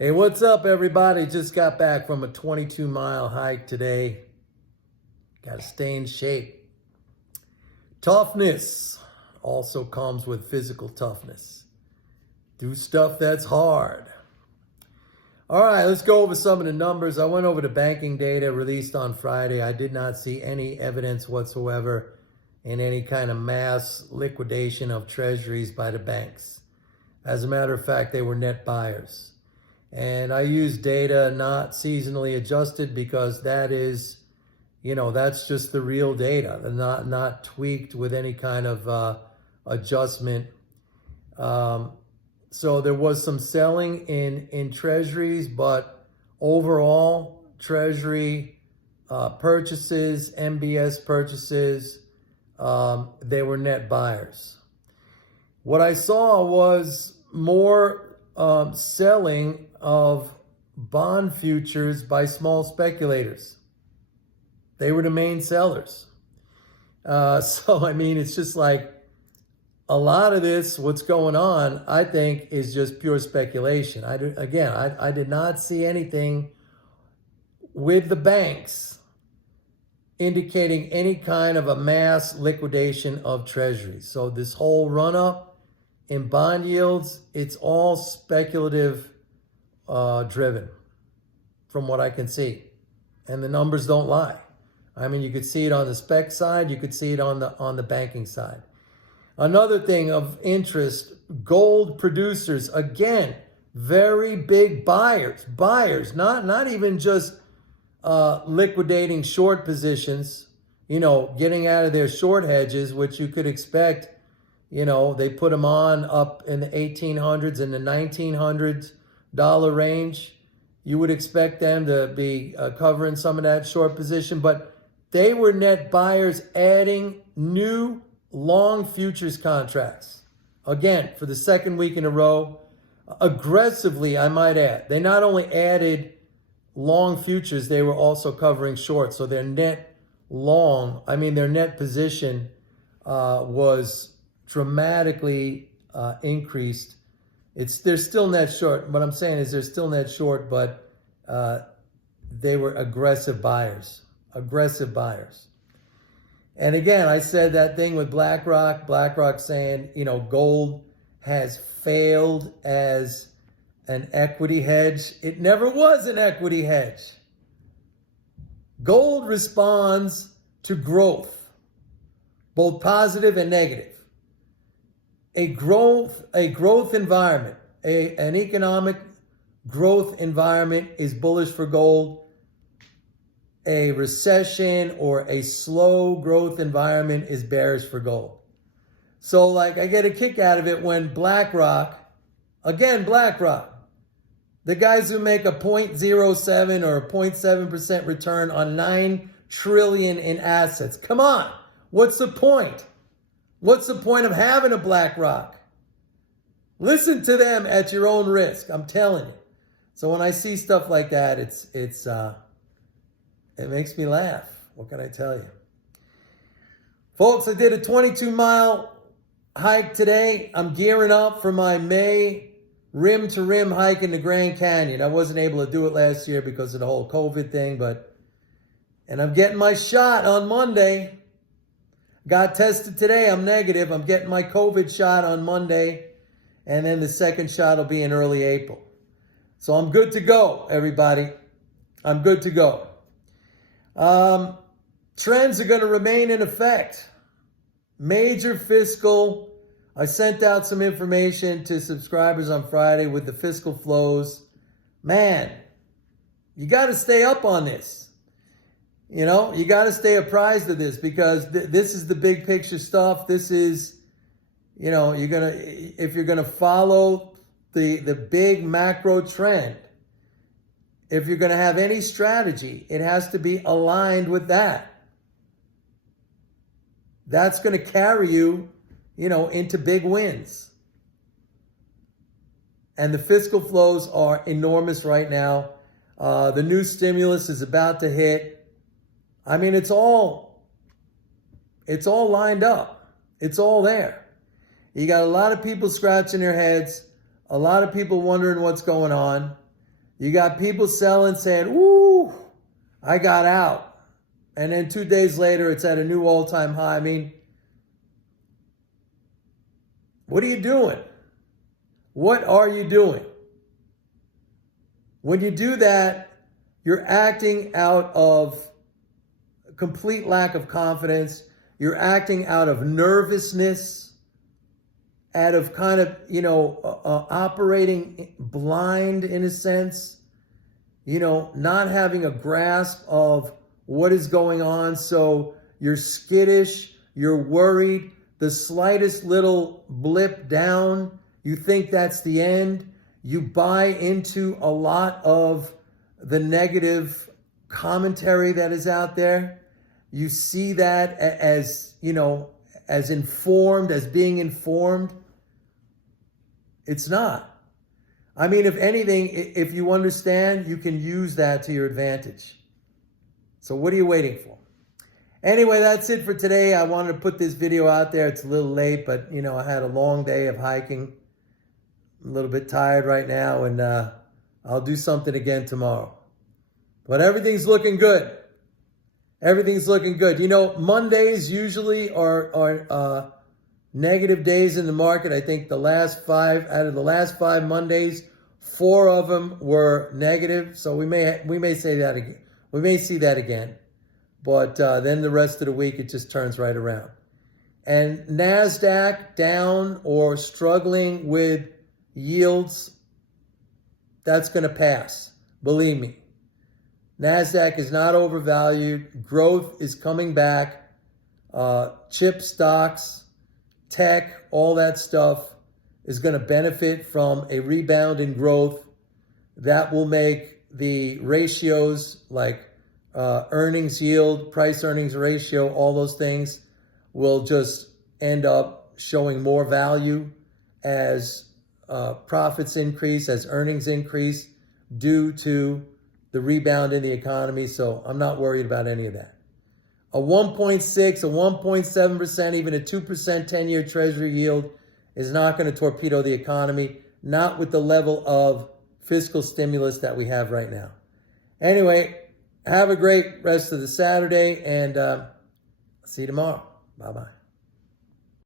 Hey, what's up, everybody? Just got back from a 22-mile hike today. Got to stay in shape. Toughness also comes with physical toughness. Do stuff that's hard. All right, let's go over some of the numbers. I went over the banking data released on Friday. I did not see any evidence whatsoever in any kind of mass liquidation of treasuries by the banks. As a matter of fact, they were net buyers. And I use data not seasonally adjusted because that is, that's just the real data, not tweaked with any kind of adjustment. So there was some selling in treasuries, but overall, treasury purchases, MBS purchases, they were net buyers. What I saw was more selling of bond futures by small speculators. They were the main sellers. It's just like a lot of this, what's going on, I think, is just pure speculation. I did not see anything with the banks indicating any kind of a mass liquidation of treasuries. So this whole run-up in bond yields, it's all speculative driven from what I can see. And the numbers don't lie. I mean, you could see it on the spec side, you could see it on the banking side. Another thing of interest, gold producers, again, very big buyers, not even just liquidating short positions, getting out of their short hedges, which you could expect. They put them on up in the 1800s and the 1900s dollar range. You would expect them to be covering some of that short position, but they were net buyers adding new long futures contracts. Again, for the second week in a row, aggressively, I might add. They not only added long futures, they were also covering short. So their net their net position was dramatically increased. They're still net short. What I'm saying is they're still net short, but they were aggressive buyers. And again, I said that thing with BlackRock saying, gold has failed as an equity hedge. It never was an equity hedge. Gold responds to growth, both positive and negative. A growth environment, an economic growth environment is bullish for gold. A recession or a slow growth environment is bearish for gold. So I get a kick out of it when BlackRock, the guys who make a 0.07 or a 0.7% return on $9 trillion in assets. Come on, what's the point? What's the point of having a BlackRock? Listen to them at your own risk. I'm telling you. So when I see stuff like that, it makes me laugh. What can I tell you? Folks, I did a 22-mile hike today. I'm gearing up for my May rim-to-rim hike in the Grand Canyon. I wasn't able to do it last year because of the whole COVID thing, and I'm getting my shot on Monday. Got tested today. I'm negative. I'm getting my COVID shot on Monday, and then the second shot will be in early April. So I'm good to go, everybody. I'm good to go. Trends are going to remain in effect. Major fiscal. I sent out some information to subscribers on Friday with the fiscal flows. Man, you got to stay up on this. You got to stay apprised of this because this is the big picture stuff. This is, if you're going to follow the big macro trend, if you're going to have any strategy, it has to be aligned with that. That's going to carry you, into big wins. And the fiscal flows are enormous right now. The new stimulus is about to hit. I mean, it's all lined up. It's all there. You got a lot of people scratching their heads, a lot of people wondering what's going on. You got people selling saying, "Woo, I got out." And then 2 days later, it's at a new all-time high. I mean, what are you doing? What are you doing? When you do that, you're acting out of complete lack of confidence. You're acting out of nervousness, out of kind of, operating blind in a sense, not having a grasp of what is going on. So you're skittish, you're worried. The slightest little blip down, you think that's the end. You buy into a lot of the negative commentary that is out there. You see that as, as informed, as being informed. It's not. I mean, if anything, if you understand, you can use that to your advantage. So what are you waiting for? Anyway, that's it for today. I wanted to put this video out there. It's a little late, but, I had a long day of hiking. I'm a little bit tired right now, and I'll do something again tomorrow. But everything's looking good. Everything's looking good. Mondays usually are negative days in the market. I think out of the last five Mondays, 4 of them were negative. So we may say that again. We may see that again. But then the rest of the week, it just turns right around. And NASDAQ down or struggling with yields, that's going to pass. Believe me. NASDAQ is not overvalued. Growth is coming back. Chip stocks, tech, all that stuff is going to benefit from a rebound in growth. That will make the ratios like earnings yield, price earnings ratio, all those things will just end up showing more value as profits increase, as earnings increase due to the rebound in the economy. So I'm not worried about any of that. A 1.6, a 1.7%, even a 2% 10-year Treasury yield is not going to torpedo the economy, not with the level of fiscal stimulus that we have right now. Anyway, have a great rest of the Saturday, and see you tomorrow. Bye-bye.